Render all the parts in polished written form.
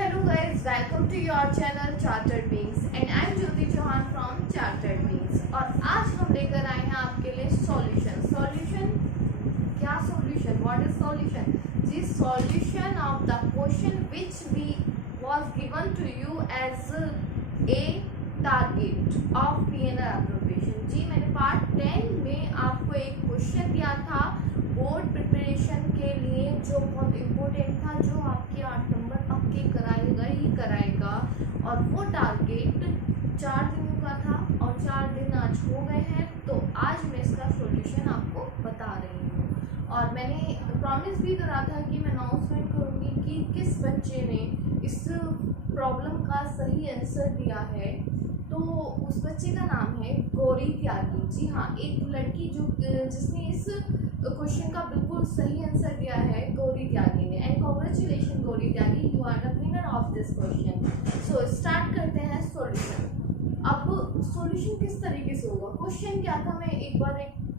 Hello guys, welcome to your channel Chartered Beings and I am Jyoti Chauhan from Chartered Beings। और आज हम लेकर आए हैं आपके लिए सॉल्यूशन। क्या सॉल्यूशन? What is solution? जी, solution of the question which we was given to you as a target of PNL appropriation. जी, मैंने पार्ट 10 में आपको एक क्वेश्चन दिया था बोर्ड प्रिपरेशन के लिए जो बहुत इम्पोर्टेंट था, जो आपके 8 नंबर पक्के कराएगा ही कराएगा। और वो टारगेट 4 दिनों का था और 4 दिन आज हो गए हैं, तो आज मैं इसका सॉल्यूशन आपको बता रही हूँ। और मैंने प्रॉमिस भी करा था कि मैं अनाउंसमेंट करूँगी कि किस बच्चे ने इस प्रॉब्लम का सही आंसर दिया है। तो उस बच्चे का नाम है गौरी त्यागी। जी हाँ, एक लड़की जिसने इस क्वेश्चन का बिल्कुल सही आंसर दिया है, गौरी त्यागी ने। And congratulation Gauri Tyagi, you are the winner of this question. So start करते हैं सॉल्यूशन। अब सॉल्यूशन किस तरीके से होगा? क्वेश्चन क्या था, मैं एक बार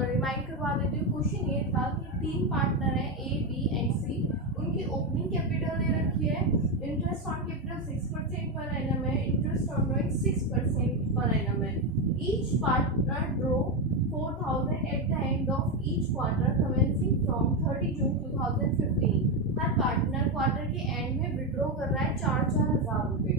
रिमाइंड करवा देती हूँ। क्वेश्चन ये था कि 3 पार्टनर हैं ए, बी एंड सी। उनकी ओपनिंग कैपिटल दे रखी है, interest on capital 6% per annum है, interest on loan 6% per annum है। Each partner draw 4,000 at the end of each quarter commencing from 30 June 2015। हर पार्टनर क्वार्टर के एंड में विड्रॉ कर रहा है 4,000 रुपए।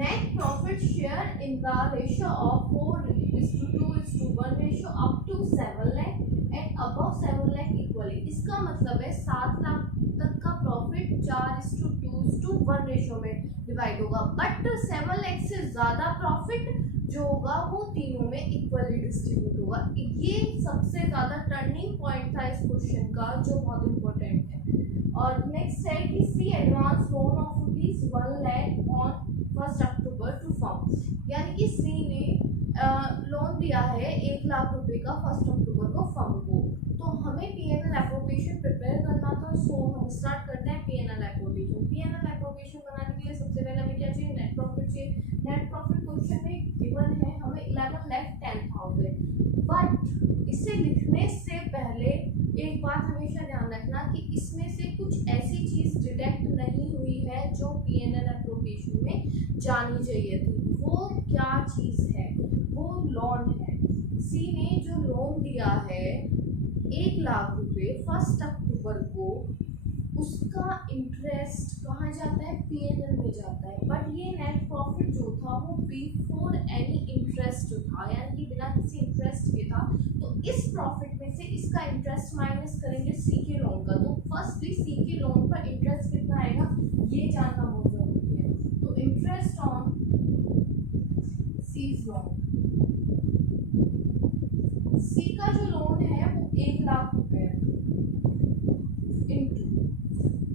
Net profit share in the ratio of 4:2:1 ratio up to 7 lakh and above 7 lakh equally. इसका मतलब है 7 लाख तक का प्रॉफिट 4:2:1 रेशियो में डिवाइड होगा, बट 7 लाख से ज़्यादा प्रॉफिट जो होगा वो तीनों में इक्वली डिस्ट्रीब्यूट होगा। ये सबसे ज़्यादा टर्निंग पॉइंट था इस क्वेश्चन का, जो बहुत इम्पोर्टेंट है। और नेक्स्ट है कि C advance loan of ₹1 lakh on 1 October to firm. यानी कि सी ने लोन दिया है 1 लाख रुपए का 1 अक्टूबर को फर्म को। तो हमें पीएनएल एप्रोप्रिएशन प्रिपेयर करना था, सो हम स्टार्ट करते हैं पीएनएल एप्रोप्रिएशन। पीएनएल एप्रोप्रिएशन बनाने के लिए सबसे पहले हमें क्या चाहिए? नेट प्रॉफिट चाहिए। नेट प्रॉफिट क्वेश्चन में गिवन है हमें 11 लाख 10,000। बट इसे लिखने से पहले एक बात हमेशा ध्यान रखना कि इसमें से कुछ ऐसी चीज डिटेक्ट नहीं हुई है जो पीएनएल एप्रोप्रिएशन में जानी चाहिए थी। वो क्या चीज है? वो लोन है। सी ने जो लोन दिया है 1 लाख रुपए 1 अक्टूबर को, उसका इंटरेस्ट कहाँ जाता है? पीएनएल में जाता है। बट ये नेट प्रॉफिट जो था वो बिफोर एनी इंटरेस्ट था, यानी कि बिना किसी इंटरेस्ट के था। तो इस प्रॉफिट में से इसका इंटरेस्ट माइनस करेंगे सी के लोन का। तो फर्स्टली सी के लोन पर इंटरेस्ट कितना आएगा ये जानना बहुत जरूरी है। तो इंटरेस्ट ऑन सीज लोन, सी का जो लोन है वो 1 लाख रुपए है, इनटू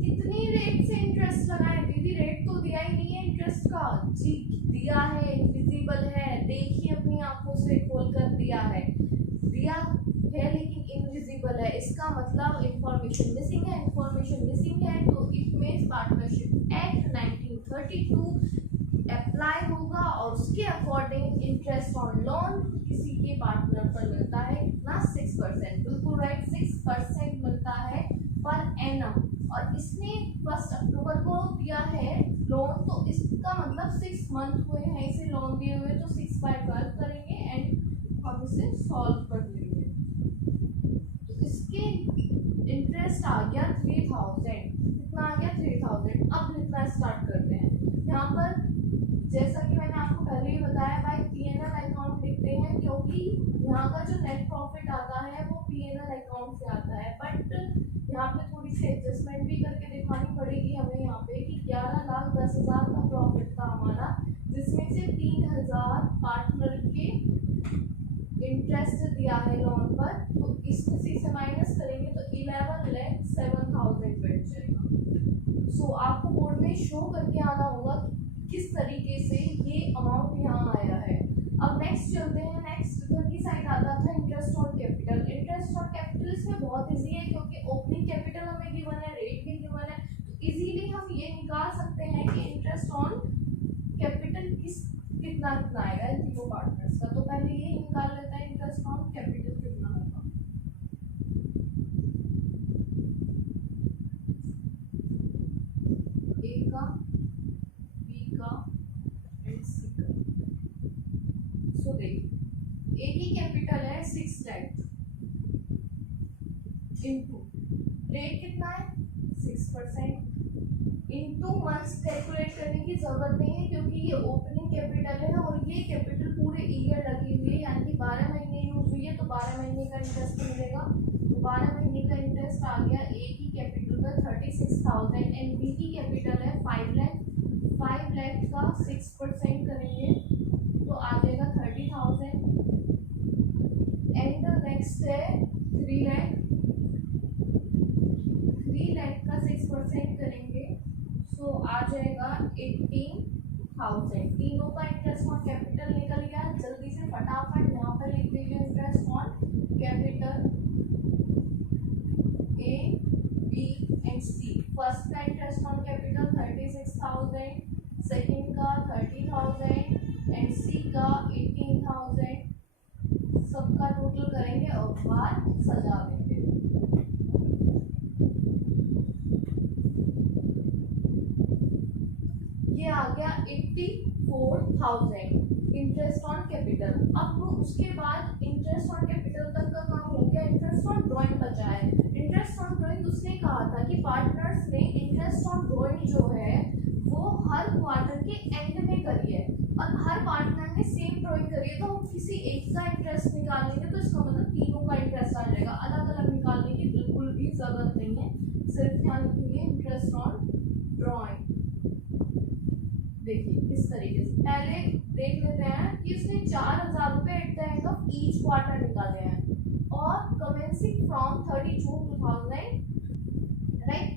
कितनी रेट से इंटरेस्ट लगा है? दीदी रेट तो दिया ही नहीं है इंटरेस्ट का। जी दिया है, विजिबल है, देखिए अपनी आंखों से खोलकर दिया है लेकिन इनविजिबल है। इसका मतलब इंफॉर्मेशन मिसिंग है। इंफॉर्मेशन मिसिंग है तो इसमें पार्टनरशिप एक्ट 1932 अप्लाई होगा और उसके अकॉर्डिंग इंटरेस्ट ऑन लोन किसी के पार्टनर पर मिलता है ना 6%। बिल्कुल राइट, 6% मिलता है पर एनम। और इसने 1 अक्टूबर को दिया है लोन, तो इसका मतलब 6 मंथ हुए हैं इसे लोन दिए हुए। तो 6/12 करेंगे एंड हम इसे सॉल्व कर लेंगे। तो इसके इंटरेस्ट आ गया 3000। कितना आ गया? 3000। अब लिखना स्टार्ट करते हैं। यहाँ पर जैसा कि मैंने आपको पहले ही बताया, भाई पीएनएल अकाउंट लिखते हैं क्योंकि यहाँ का जो नेट प्रॉफिट आता है वो पीएनएल अकाउंट से आता है। बट यहाँ पे थोड़ी सी एडजस्टमेंट भी करके दिखानी पड़ेगी हमें यहाँ पे कि 11,10,000 का प्रॉफिट था हमारा, जिसमें से 3,000 पार्टनर के इंटरेस्ट दिया है लोन पर। तो इसमें से इसे माइनस करेंगे तो 11,07,000 बैठ जाएगा। सो आपको बोर्ड में शो करके आना होगा किस तरीके से ये अमाउंट यहाँ आया है। अब नेक्स्ट चलते हैं। नेक्स्ट इधर की साइड आता था interest on capital. Interest on capital इसमें बहुत इजी है क्योंकि ओपनिंग कैपिटल हमें गिवन है, रेट भी गिवन है। तो इजीली हम ये निकाल सकते हैं कि इंटरेस्ट ऑन कैपिटल कितना आएगा इन तीनों पार्टनर्स का। तो पहले ये निकाल लेते हैं इंटरेस्ट ऑन कैपिटल कितना होगा। ए का देख एक ही कैपिटल है 6 लाख इंटू रेट कितना है 6% इंटू मंथ्स कैलकुलेट करने की जरूरत नहीं है क्योंकि ये ओपनिंग कैपिटल है और ये कैपिटल पूरे ईयर लगी हुई है, यानी कि 12 महीने यूज हुई है तो 12 महीने का इंटरेस्ट मिलेगा। तो 12 महीने का इंटरेस्ट आ गया ए की कैपिटल पर 36,000 एंड बी की कैपिटल है 5 लाख। 5 लाख का 6% करेंगे तो आ जाएगा 30,000 एंड नेक्स्ट है 3 लाख। 3 लाख का 6% करेंगे सो आ जाएगा 18,000। तीनों का इंटरेस्ट ऑन कैपिटल निकल गया। जल्दी से फटाफट यहाँ पर लिख दीजिए interest on capital A B and C. First का इंटरेस्ट ऑन कैपिटल 36,000, सेकंड का 30,000 एंड सी का 18,000। सबका टोटल करेंगे और बाहर सजा देंगे। ये आ गया 84,000 इंटरेस्ट ऑन कैपिटल। अब उसके बाद इंटरेस्ट ऑन कैपिटल तक का काम हो गया। इंटरेस्ट ऑन ड्राइंग बचा है। इंटरेस्ट ऑन ड्राइंग उसने कहा था कि पार्टनर्स ने इंटरेस्ट ऑन ड्राइंग जो है वो हर क्वार्टर के एंड में करी है और हर पार्टनर ने सेम ड्राइंग करी है, तो हम किसी एक का इंटरेस्ट निकालेंगे तो इसका मतलब तीनों का इंटरेस्ट आ जाएगा। अलग अलग निकालने की बिल्कुल भी जरूरत नहीं है, सिर्फ यहाँ लिखेंगे इंटरेस्ट ऑन ड्राइंग। देखिए इस तरीके से पहले देख लेते हैं कि उसने 4,000 रुपए at the end of each quarter निकाले हैं और कमेंसिंग फ्रॉम 30 जून 2000 राइट।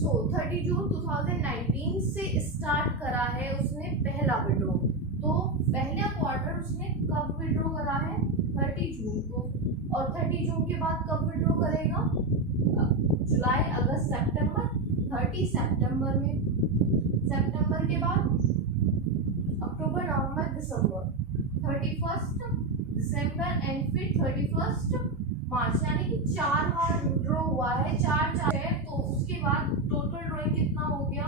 सो 30 जून 2019 से स्टार्ट करा है उसने पहला विड्रॉ। तो पहला क्वार्टर उसने कब विड्रॉ करा है 30 जून को, और 30 जून के बाद कब विड्रॉ करेगा जुलाई अगस्त सितंबर 30 सितंबर में। सितंबर के बाद अक्टूबर नवंबर दिसंबर 31 दिसंबर एंड फिर 31 मार्च, यानी कि 4 बार विड्रॉ हुआ है। 4 है तो उसके बाद टोटल ड्राइंग कितना हो गया।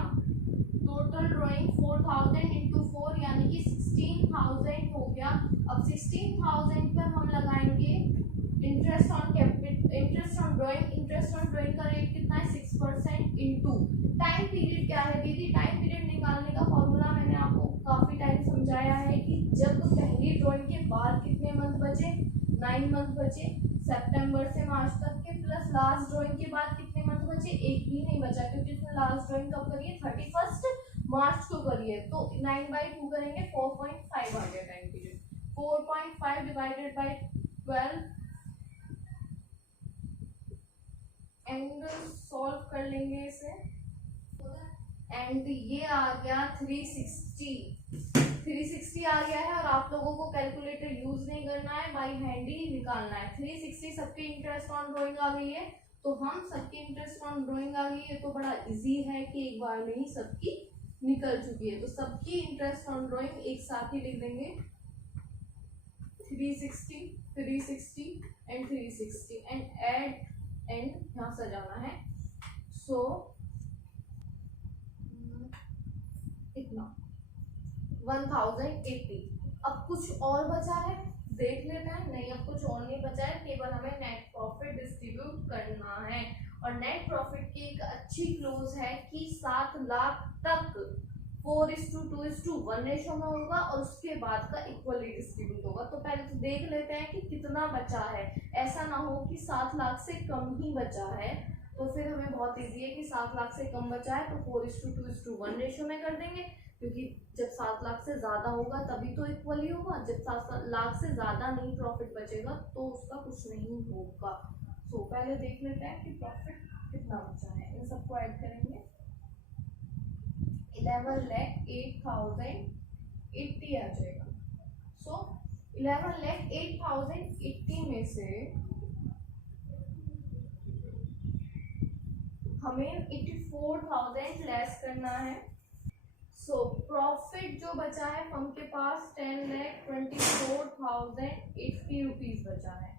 टोटल ड्राइंग 4,000 इंटू 4 यानी कि 16,000 हो गया। अब 16,000 पर हम लगाएंगे interest on capital, interest on drawing. Interest on drawing का रेट कितना है 6% इंटू टाइम पीरियड क्या है दीदी। टाइम पीरियड निकालने का फॉर्मूला मैंने आपको काफी टाइम समझाया है कि जब पहली ड्राइंग के बाद कितने मंथ बचे 9 मंथ बचे सितंबर से मार्च तक के, प्लस लास्ट ड्राइंग के बाद कितने मंथ बचे एक भी नहीं बचा क्योंकि उसने लास्ट ड्राइंग कब करी है 31 मार्च को करी है। तो 9/2 करेंगे 4.5 आ गया time period. 4.5 divided by 12 and solve कर लेंगे इसे एंड ये आ गया 360 आ गया है। और आप लोगों को कैलकुलेटर यूज नहीं करना है, बाई हैंड ही निकालना है। 360 सबकी इंटरेस्ट ऑन ड्राइंग आ गई है, तो हम सबकी इंटरेस्ट ऑन ड्राइंग आ गई है तो बड़ा इजी है कि एक बार में ही सबकी निकल चुकी है। तो सबकी इंटरेस्ट ऑन ड्राइंग एक साथ ही लिख देंगे 360 एंड 360 एंड एड एंड यहाँ सजाना है। सो इतना 1080। अब कुछ और बचा है देख लेते हैं। नहीं अब कुछ और नहीं बचा है, केवल हमें नेट प्रॉफिट डिस्ट्रीब्यूट करना है। और नेट प्रॉफिट की एक अच्छी क्लोज है कि 7 लाख तक 4:2:1 रेशो में होगा और उसके बाद का इक्वली डिस्ट्रीब्यूट होगा। तो पहले तो देख लेते हैं कि कितना बचा है। ऐसा ना हो कि 7 लाख से कम ही बचा है, तो फिर हमें बहुत इजी है कि 7 लाख से कम बचा है तो 4:2:1 रेशो में कर देंगे, क्योंकि जब 7 लाख से ज़्यादा होगा तभी तो इक्वली होगा। जब 7 लाख से ज़्यादा नहीं प्रॉफिट बचेगा तो उसका कुछ नहीं होगा। सो पहले देख लेते हैं कि प्रॉफिट कितना बचा है। इन सबको ऐड करेंगे 11,08,080 आ जाएगा। सो 11,08,080 में से हमें 84,000 लेस करना है। सो प्रॉफिट जो बचा है हम के पास 10,24,080 रुपीज बचा है।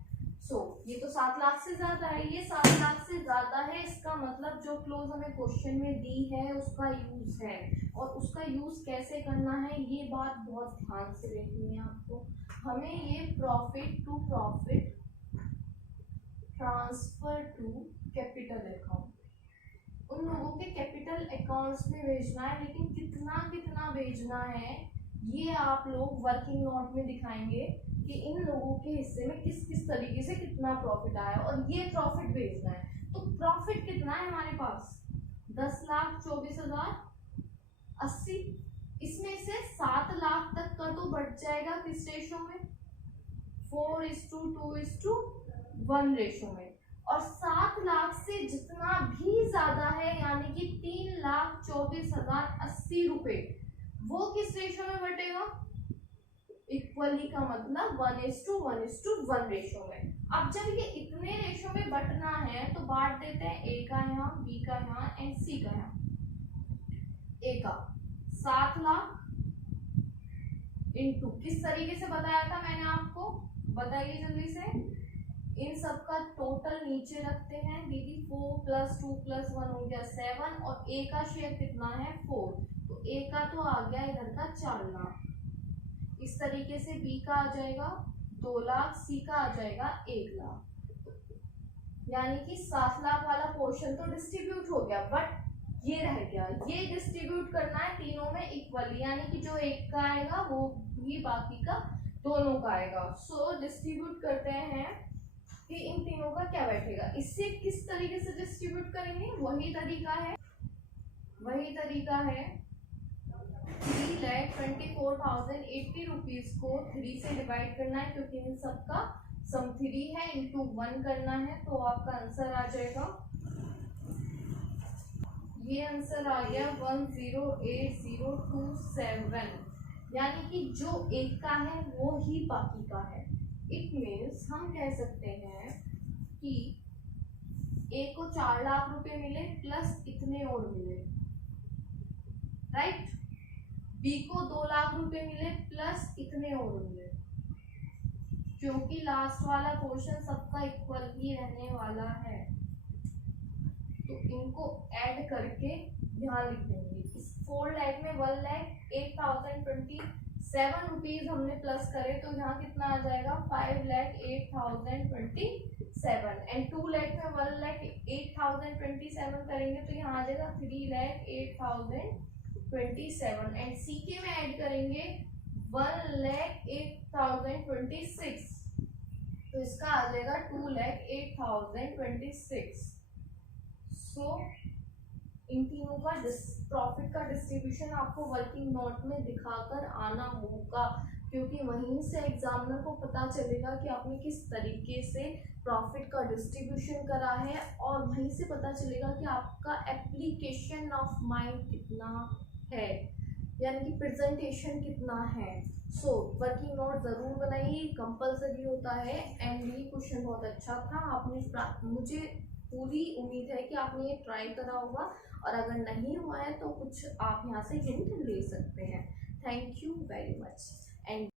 ये तो 7 लाख से ज्यादा है, ये 7 लाख से ज्यादा है, इसका मतलब जो क्लोज हमें क्वेश्चन में दी है उसका यूज है, और उसका यूज कैसे करना है ये बात बहुत ध्यान से देखनी है आपको। हमें ये profit to profit transfer to capital account उन लोगों के कैपिटल अकाउंट्स में भेजना है, लेकिन कितना कितना भेजना है ये आप लोग वर्किंग नोट में दिखाएंगे कि इन लोगों के हिस्से में किस किस तरीके से कितना प्रॉफिट आया, और ये प्रॉफिट भेजना है। तो प्रॉफिट कितना है हमारे पास 10,24,080, इसमें से 7 लाख तक का तो बढ़ जाएगा किस रेशो में 4:2:1 रेशो में, और 7 लाख से जितना भी ज्यादा है यानी कि 3,24,080 रुपए वो किस रेशो में बटेगा इक्वली, का मतलब 1:1:1 रेशो में। अब जब ये इतने रेशो में बटना है तो बांट देते हैं ए का यहाँ, बी का यहाँ एंड सी का यहाँ। ए का 7 लाख इंटू किस तरीके से बताया था मैंने आपको, बताइए जल्दी से। इन सब का टोटल नीचे रखते हैं दीदी, 4 + 2 + 1 हो गया 7, और ए का शेयर कितना है 4, तो ए का तो आ गया इधर का 4 लाख। इस तरीके से बी का आ जाएगा 2 लाख, सी का आ जाएगा 1 लाख, यानी कि 7 लाख वाला पोर्शन तो डिस्ट्रीब्यूट हो गया, बट ये रह गया, ये डिस्ट्रीब्यूट करना है तीनों में इक्वली, यानी कि जो एक का आएगा वो भी बाकी का दोनों का आएगा। सो डिस्ट्रीब्यूट करते हैं कि इन तीनों का क्या बैठेगा। इससे किस तरीके से डिस्ट्रीब्यूट करेंगे, वही तरीका है 3,24,080 रुपीज को 3 से डिवाइड करना है, क्योंकि इन सबका सम 3 है, इंटू 1 करना है, तो आपका आंसर आ जाएगा, ये आंसर आ गया 108027, यानी कि जो एक का है वो ही बाकी का है। इट मीन्स हम कह सकते हैं कि ए को 4 लाख रुपए मिले प्लस इतने और मिले, राइट। बी को 2 लाख रुपए मिले प्लस इतने और मिले, क्योंकि लास्ट वाला पोर्शन सबका इक्वल ही रहने वाला है, तो इनको ऐड करके यहाँ लिख देंगे। इस 4 लाख में 1,08,027 रुपीज हमने प्लस करे तो यहाँ कितना आ जाएगा 5,08,027, एंड 2 लाख में 1,08,027 करेंगे तो यहाँ आ जाएगा 3,08,027, एंड सी के में ऐड करेंगे 1,08,026, तो इसका आ जाएगा 2,08,026। सो इन तीनों का प्रॉफिट का डिस्ट्रीब्यूशन आपको वर्किंग नोट में दिखाकर आना होगा, क्योंकि वहीं से एग्जामिनर को पता चलेगा कि आपने किस तरीके से प्रॉफिट का डिस्ट्रीब्यूशन करा है, और वहीं से पता चलेगा कि आपका एप्लीकेशन ऑफ माइंड कितना है, यानी कि प्रेजेंटेशन कितना है। सो वर्किंग नोट जरूर बनाइए, कंपलसरी होता है, एंड ये क्वेश्चन बहुत अच्छा था। आपने मुझे पूरी उम्मीद है कि आपने ये ट्राई करा होगा, और अगर नहीं हुआ है तो कुछ आप यहाँ से हिंट ले सकते हैं। Thank you very much. And